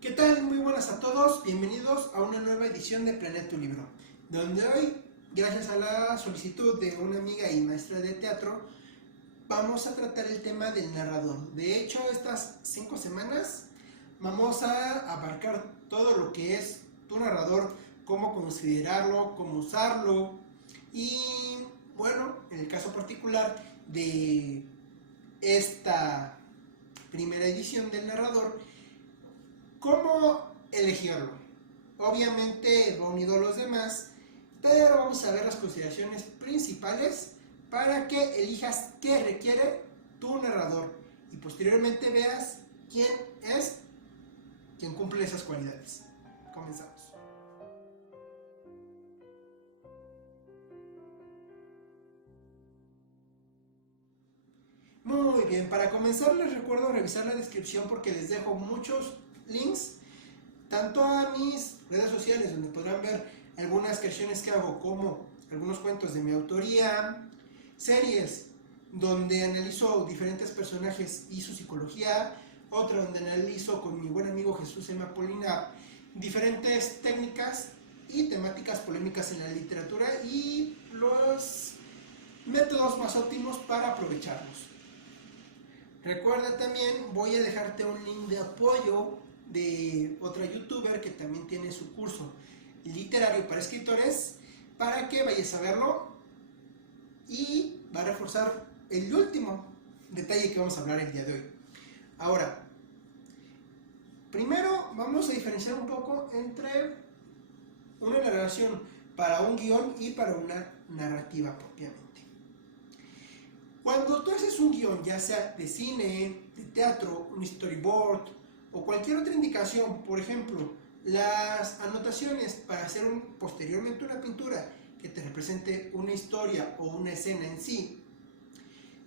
¿Qué tal? Muy buenas a todos, bienvenidos a una nueva edición de Planea tu Libro, donde hoy, gracias a la solicitud de una amiga y maestra de teatro, vamos a tratar el tema del narrador. De hecho, estas 5 semanas vamos a abarcar todo lo que es tu narrador, cómo considerarlo, cómo usarlo y, bueno, en el caso particular de esta primera edición del narrador, ¿cómo elegirlo? Obviamente va unido a los demás, pero vamos a ver las consideraciones principales para que elijas qué requiere tu narrador y posteriormente veas quién es quien cumple esas cualidades. Comenzamos. Muy bien, para comenzar les recuerdo revisar la descripción porque les dejo muchos links tanto a mis redes sociales donde podrán ver algunas creaciones que hago como algunos cuentos de mi autoría, series donde analizo diferentes personajes y su psicología, otra donde analizo con mi buen amigo Jesús Emma Polina diferentes técnicas y temáticas polémicas en la literatura y los métodos más óptimos para aprovecharlos. Recuerda también, voy a dejarte un link de apoyo de otra youtuber que también tiene su curso literario para escritores para que vayas a verlo y va a reforzar el último detalle que vamos a hablar el día de hoy. Ahora, primero vamos a diferenciar un poco entre una narración para un guión y para una narrativa propiamente. Cuando tú haces un guión, ya sea de cine, de teatro, un storyboard o cualquier otra indicación, por ejemplo, las anotaciones para hacer posteriormente una pintura que te represente una historia o una escena en sí,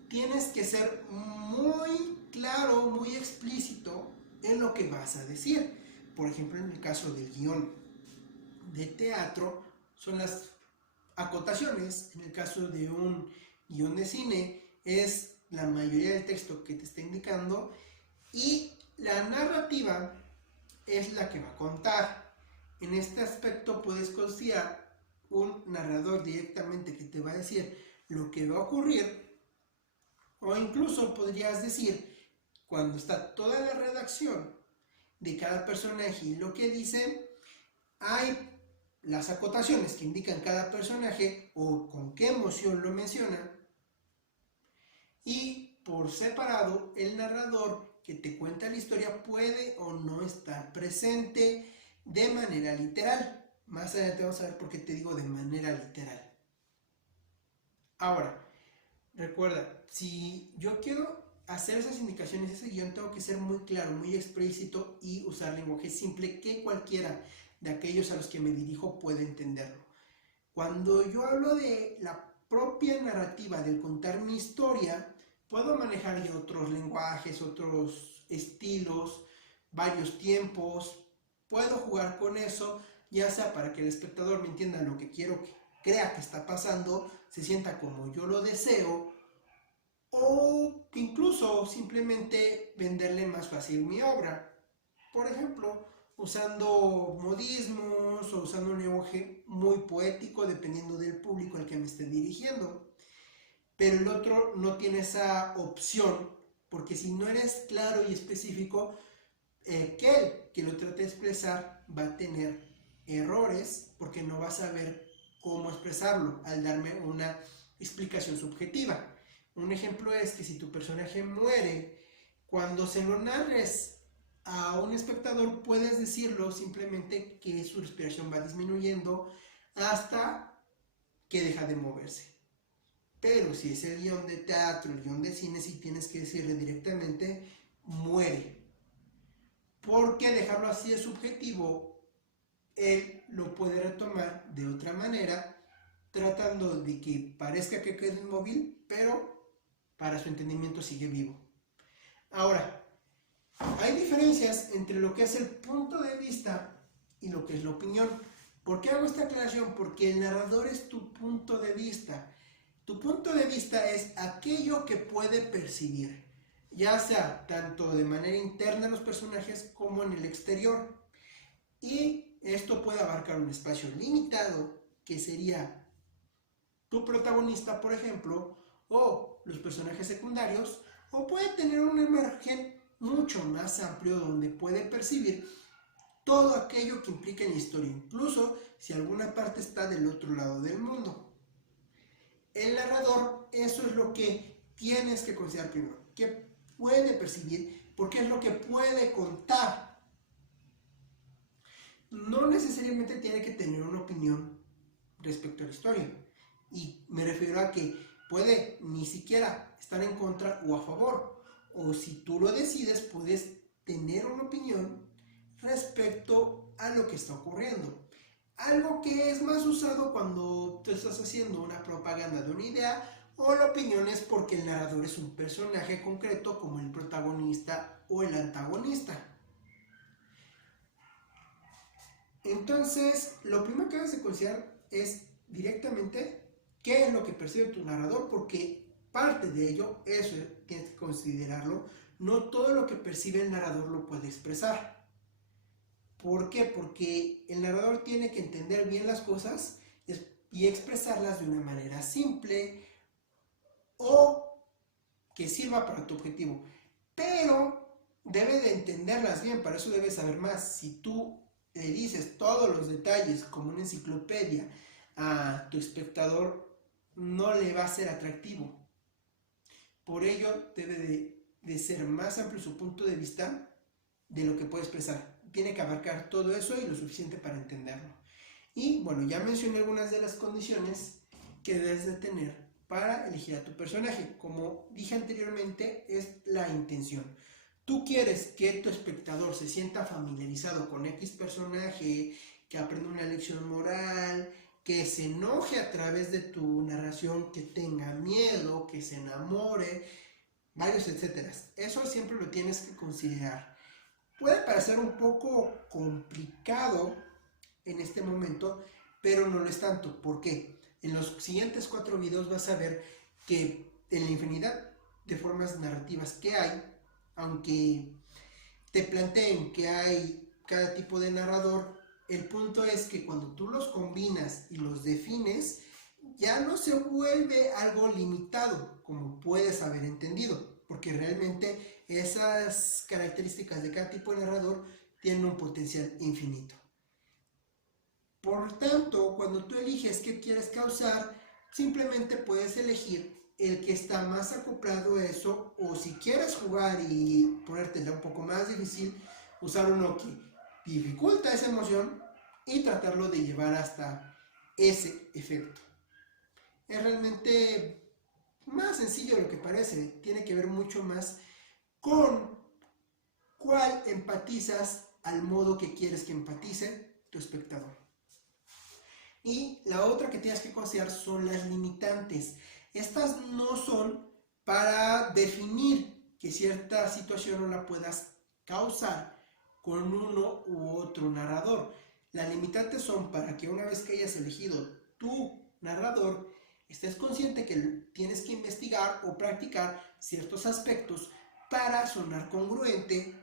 tienes que ser muy claro, muy explícito en lo que vas a decir. Por ejemplo, en el caso del guión de teatro, son las acotaciones. En el caso de un guión de cine, es la mayoría del texto que te está indicando y la narrativa es la que va a contar. En este aspecto puedes considerar un narrador directamente que te va a decir lo que va a ocurrir, o incluso podrías decir, cuando está toda la redacción de cada personaje y lo que dice, hay las acotaciones que indican cada personaje o con qué emoción lo menciona, y por separado el narrador que te cuenta la historia puede o no estar presente de manera literal. Más adelante vamos a ver por qué te digo de manera literal. Ahora, recuerda, si yo quiero hacer esas indicaciones, ese guión, tengo que ser muy claro, muy explícito y usar lenguaje simple que cualquiera de aquellos a los que me dirijo puede entenderlo. Cuando yo hablo de la propia narrativa, del contar mi historia, puedo manejar ya otros lenguajes, otros estilos, varios tiempos, puedo jugar con eso, ya sea para que el espectador me entienda lo que quiero que crea que está pasando, se sienta como yo lo deseo, o incluso simplemente venderle más fácil mi obra. Por ejemplo, usando modismos o usando un lenguaje muy poético dependiendo del público al que me esté dirigiendo. Pero el otro no tiene esa opción, porque si no eres claro y específico, que lo trate de expresar va a tener errores porque no va a saber cómo expresarlo al darme una explicación subjetiva. Un ejemplo es que si tu personaje muere, cuando se lo narres a un espectador puedes decirlo simplemente que su respiración va disminuyendo hasta que deja de moverse. Pero si es el guión de teatro, el guión de cine, sí tienes que decirle directamente muere. Porque dejarlo así de subjetivo, él lo puede retomar de otra manera, tratando de que parezca que quede inmóvil, pero para su entendimiento sigue vivo. Ahora, hay diferencias entre lo que es el punto de vista y lo que es la opinión. ¿Por qué hago esta aclaración? Porque el narrador es tu punto de vista. Tu punto de vista es aquello que puede percibir. ya sea tanto de manera interna en los personajes como en el exterior. Y esto puede abarcar un espacio limitado, que sería tu protagonista, por ejemplo, o los personajes secundarios, o puede tener un margen mucho más amplio donde puede percibir todo aquello que implica en la historia, incluso si alguna parte está del otro lado del mundo. El narrador, eso es lo que tienes que considerar primero, que puede percibir, porque es lo que puede contar. No necesariamente tiene que tener una opinión respecto a la historia. Y me refiero a que puede ni siquiera estar en contra o a favor. O si tú lo decides, puedes tener una opinión respecto a lo que está ocurriendo. Algo que es más usado cuando tú estás haciendo una propaganda de una idea, o la opinión es porque el narrador es un personaje concreto como el protagonista o el antagonista. Entonces, lo primero que debes de considerar es directamente qué es lo que percibe tu narrador, porque parte de ello, eso tienes que considerarlo, no todo lo que percibe el narrador lo puede expresar. ¿Por qué? Porque el narrador tiene que entender bien las cosas y expresarlas de una manera simple o que sirva para tu objetivo. Pero debe de entenderlas bien, para eso debes saber más. Si tú le dices todos los detalles como una enciclopedia a tu espectador, no le va a ser atractivo. Por ello debe de ser más amplio su punto de vista de lo que puede expresar. Tiene que abarcar todo eso y lo suficiente para entenderlo. Y bueno, ya mencioné algunas de las condiciones que debes de tener para elegir a tu personaje. Como dije anteriormente, es la intención. Tú quieres que tu espectador se sienta familiarizado con X personaje, que aprenda una lección moral, que se enoje a través de tu narración, que tenga miedo, que se enamore, varios etcétera. Eso siempre lo tienes que considerar. Puede parecer un poco complicado en este momento, pero no lo es tanto. ¿Por qué? En los siguientes 4 videos vas a ver que en la infinidad de formas narrativas que hay, aunque te planteen que hay cada tipo de narrador, el punto es que cuando tú los combinas y los defines, ya no se vuelve algo limitado, como puedes haber entendido, porque realmente esas características de cada tipo de narrador tienen un potencial infinito. Por tanto, cuando tú eliges qué quieres causar, simplemente puedes elegir el que está más acoplado a eso, o si quieres jugar y ponértela un poco más difícil, usar uno que dificulta esa emoción y tratarlo de llevar hasta ese efecto. Es realmente más sencillo de lo que parece, tiene que ver mucho más con cuál empatizas al modo que quieres que empatice tu espectador. Y la otra que tienes que considerar son las limitantes. Estas no son para definir que cierta situación no la puedas causar con uno u otro narrador. Las limitantes son para que una vez que hayas elegido tu narrador, estés consciente que tienes que investigar o practicar ciertos aspectos para sonar congruente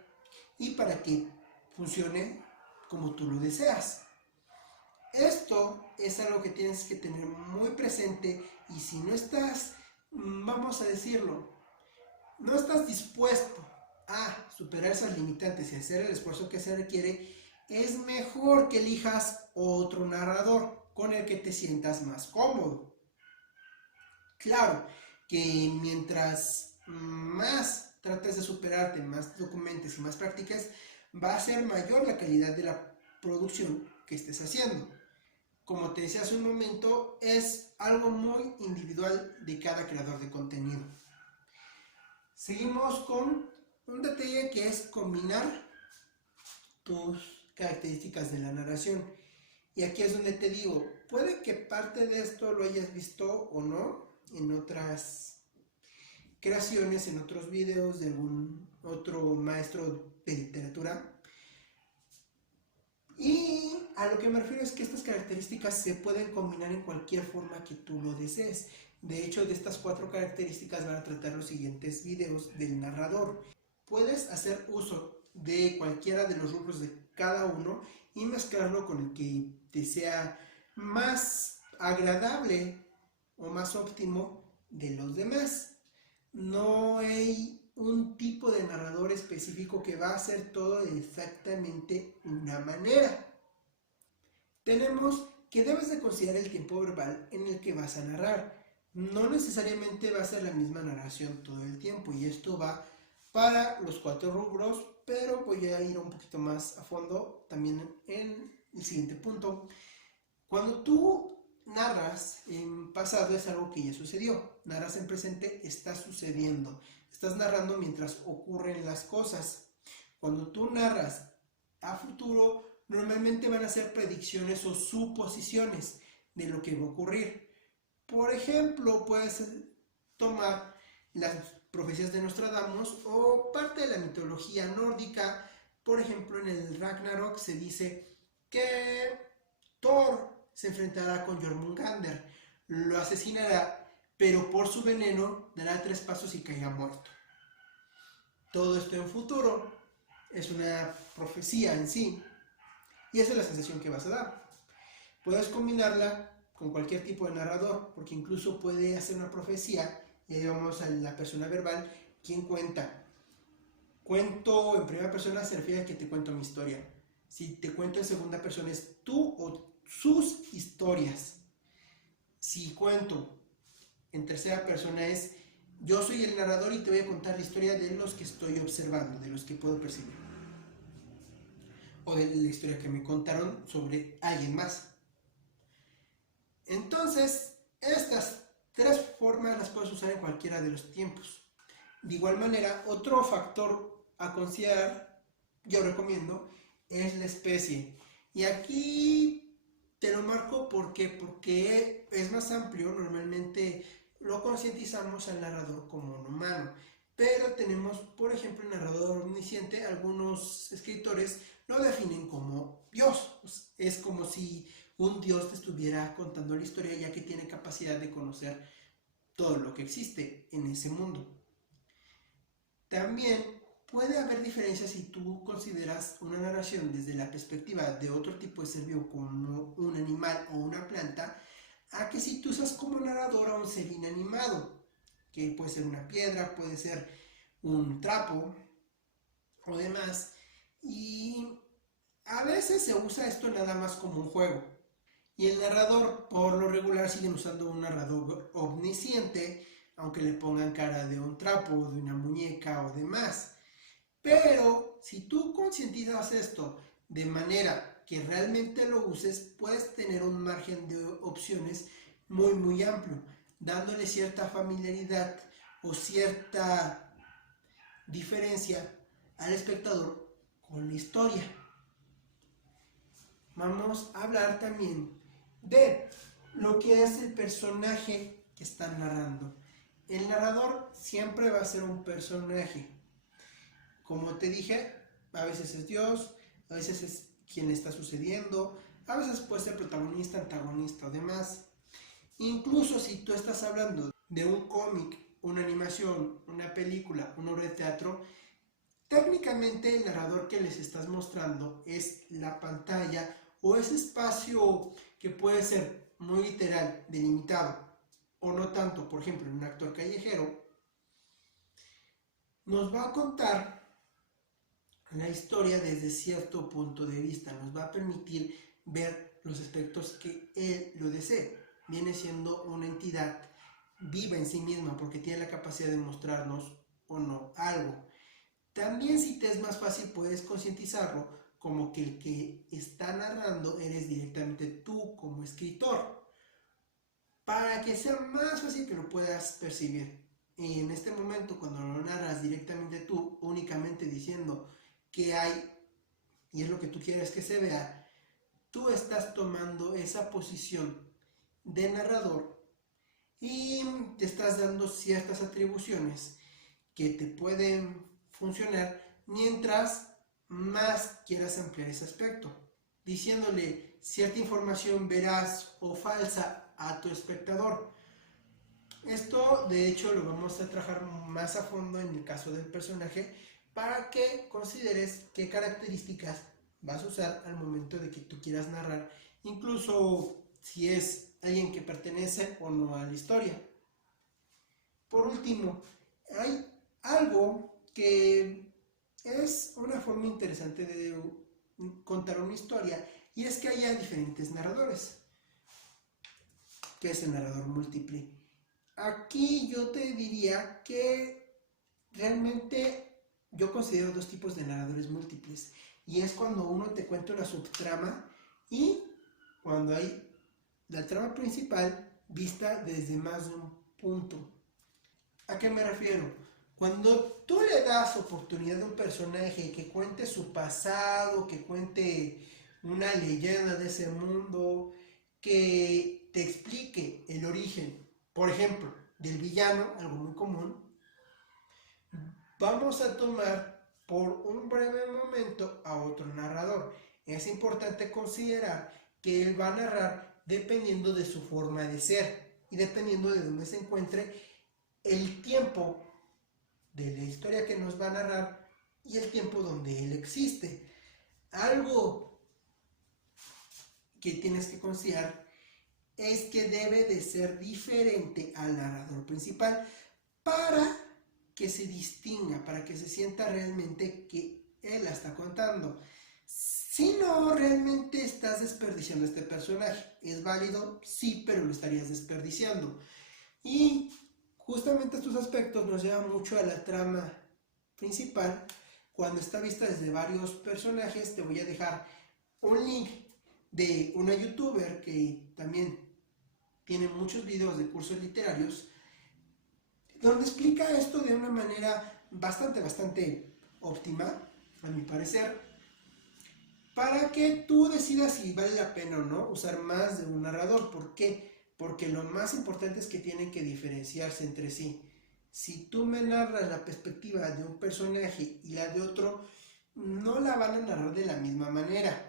y para que funcione como tú lo deseas. Esto es algo que tienes que tener muy presente, y si no estás, vamos a decirlo, no estás dispuesto a superar esas limitantes y hacer el esfuerzo que se requiere, es mejor que elijas otro narrador con el que te sientas más cómodo. Claro que mientras más trates de superarte, más documentes y más practicas, va a ser mayor la calidad de la producción que estés haciendo. Como te decía hace un momento, es algo muy individual de cada creador de contenido. Seguimos con un detalle que es combinar tus características de la narración. Y aquí es donde te digo, puede que parte de esto lo hayas visto o no en otras creaciones, en otros videos de algún otro maestro de literatura. Y a lo que me refiero es que estas características se pueden combinar en cualquier forma que tú lo desees. De hecho, de estas 4 características van a tratar los siguientes videos del narrador. Puedes hacer uso de cualquiera de los rubros de cada uno y mezclarlo con el que te sea más agradable o más óptimo de los demás. No hay un tipo de narrador específico que va a hacer todo de exactamente una manera. Tenemos que debes de considerar el tiempo verbal en el que vas a narrar. No necesariamente va a ser la misma narración todo el tiempo, y esto va para los 4 rubros, pero voy a ir un poquito más a fondo también en el siguiente punto. Cuando tú narras en pasado es algo que ya sucedió, narras en presente está sucediendo, estás narrando mientras ocurren las cosas. Cuando tú narras a futuro, normalmente van a ser predicciones o suposiciones de lo que va a ocurrir. Por ejemplo, puedes tomar las profecías de Nostradamus o parte de la mitología nórdica. Por ejemplo, en el Ragnarok se dice que Thor se enfrentará con Jormungandr, lo asesinará, pero por su veneno dará 3 pasos y caerá muerto. Todo esto en futuro es una profecía en sí, y esa es la sensación que vas a dar. Puedes combinarla con cualquier tipo de narrador, porque incluso puede hacer una profecía, y ahí vamos a la persona verbal, quien cuenta. Cuento en primera persona se refiere a que te cuento mi historia. Si te cuento en segunda persona es tú o sus historias. Si cuento en tercera persona es yo soy el narrador y te voy a contar la historia de los que estoy observando, de los que puedo percibir. O de la historia que me contaron sobre alguien más. Entonces, estas 3 formas las puedes usar en cualquiera de los tiempos. De igual manera, otro factor a considerar, yo recomiendo, es la especie. Y aquí te lo marco porque es más amplio. Normalmente lo concientizamos al narrador como un humano. Pero tenemos, por ejemplo, el narrador omnisciente. Algunos escritores lo definen como Dios. Pues es como si un Dios te estuviera contando la historia, ya que tiene capacidad de conocer todo lo que existe en ese mundo. También puede haber diferencias si tú consideras una narración desde la perspectiva de otro tipo de ser vivo como un animal o una planta, a que si tú usas como narrador a un ser inanimado, que puede ser una piedra, puede ser un trapo o demás. Y a veces se usa esto nada más como un juego. Y el narrador, por lo regular, siguen usando un narrador omnisciente, aunque le pongan cara de un trapo, de una muñeca o demás. Pero si tú concientizas esto de manera que realmente lo uses, puedes tener un margen de opciones muy amplio, dándole cierta familiaridad o cierta diferencia al espectador con la historia. Vamos a hablar también de lo que es el personaje que está narrando. El narrador siempre va a ser un personaje. Como te dije, a veces es Dios, a veces es quien está sucediendo, a veces puede ser protagonista, antagonista o demás. Incluso si tú estás hablando de un cómic, una animación, una película, una obra de teatro, técnicamente el narrador que les estás mostrando es la pantalla o ese espacio que puede ser muy literal, delimitado, o no tanto. Por ejemplo, en un actor callejero, nos va a contar la historia desde cierto punto de vista, nos va a permitir ver los aspectos que él lo desee. Viene siendo una entidad viva en sí misma porque tiene la capacidad de mostrarnos o no algo. También, si te es más fácil, puedes concientizarlo como que el que está narrando eres directamente tú como escritor, para que sea más fácil que lo puedas percibir. Y en este momento, cuando lo narras directamente tú, únicamente diciendo qué hay y es lo que tú quieres que se vea, tú estás tomando esa posición de narrador y te estás dando ciertas atribuciones que te pueden funcionar mientras más quieras ampliar ese aspecto, diciéndole cierta información veraz o falsa a tu espectador. Esto de hecho lo vamos a trabajar más a fondo en el caso del personaje para que consideres qué características vas a usar al momento de que tú quieras narrar, incluso si es alguien que pertenece o no a la historia. Por último, hay algo que es una forma interesante de contar una historia y es que haya diferentes narradores, que es el narrador múltiple. Aquí yo te diría que realmente yo considero dos tipos de narradores múltiples. Y es cuando uno te cuenta una subtrama y cuando hay la trama principal vista desde más de un punto. ¿A qué me refiero? Cuando tú le das oportunidad a un personaje que cuente su pasado, que cuente una leyenda de ese mundo, que te explique el origen, por ejemplo, del villano, algo muy común, vamos a tomar por un breve momento a otro narrador. Es importante considerar que él va a narrar dependiendo de su forma de ser y dependiendo de dónde se encuentre el tiempo de la historia que nos va a narrar y el tiempo donde él existe. Algo que tienes que considerar es que debe de ser diferente al narrador principal para que se distinga, para que se sienta realmente que él la está contando. Si no, realmente estás desperdiciando este personaje. ¿Es válido? Sí, pero lo estarías desperdiciando. Y justamente estos aspectos nos llevan mucho a la trama principal. Cuando está vista desde varios personajes, te voy a dejar un link de una youtuber que también tiene muchos videos de cursos literarios, donde explica esto de una manera bastante óptima, a mi parecer, para que tú decidas si vale la pena o no usar más de un narrador. ¿Por qué? Porque lo más importante es que tienen que diferenciarse entre sí. Si tú me narras la perspectiva de un personaje y la de otro, no la van a narrar de la misma manera.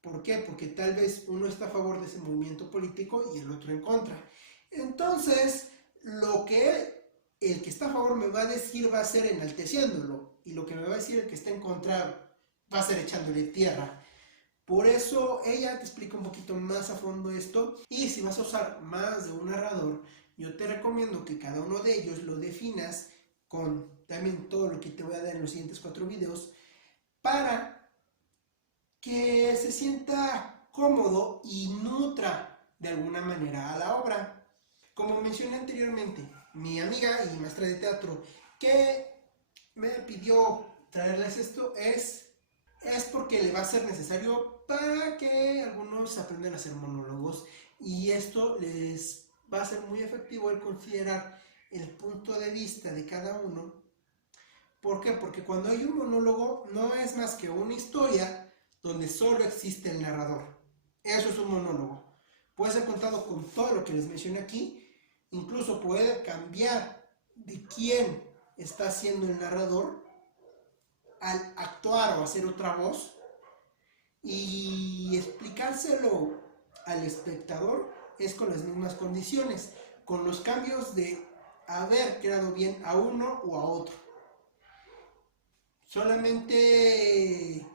¿Por qué? Porque tal vez uno está a favor de ese movimiento político y el otro en contra. Entonces, lo que el que está a favor me va a decir va a ser enalteciéndolo, y lo que me va a decir el que está en contra va a ser echándole tierra. Por eso ella te explica un poquito más a fondo esto, y si vas a usar más de un narrador, yo te recomiendo que cada uno de ellos lo definas con también todo lo que te voy a dar en los siguientes 4 videos, para que se sienta cómodo y nutra de alguna manera a la obra. Como mencioné anteriormente, mi amiga y maestra de teatro que me pidió traerles esto es porque le va a ser necesario para que algunos aprendan a hacer monólogos, y esto les va a ser muy efectivo el considerar el punto de vista de cada uno. ¿Por qué? Porque cuando hay un monólogo no es más que una historia donde solo existe el narrador. Eso es un monólogo. Puede ser contado con todo lo que les mencioné aquí. Incluso puede cambiar de quién está siendo el narrador al actuar o hacer otra voz, y explicárselo al espectador es con las mismas condiciones, con los cambios de haber quedado bien a uno o a otro. Solamente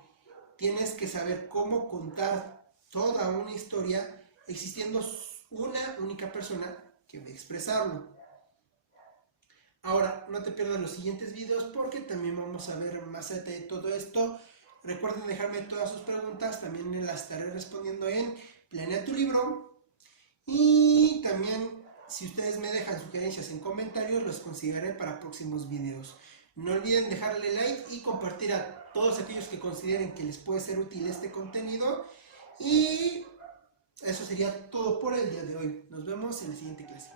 tienes que saber cómo contar toda una historia existiendo una única persona que va a expresarlo. Ahora, no te pierdas los siguientes videos porque también vamos a ver más de todo esto. Recuerden dejarme todas sus preguntas, también las estaré respondiendo en Planea tu Libro. Y también, si ustedes me dejan sugerencias en comentarios, los consideraré para próximos videos. No olviden dejarle like y compartir a todos aquellos que consideren que les puede ser útil este contenido. Y eso sería todo por el día de hoy. Nos vemos en la siguiente clase.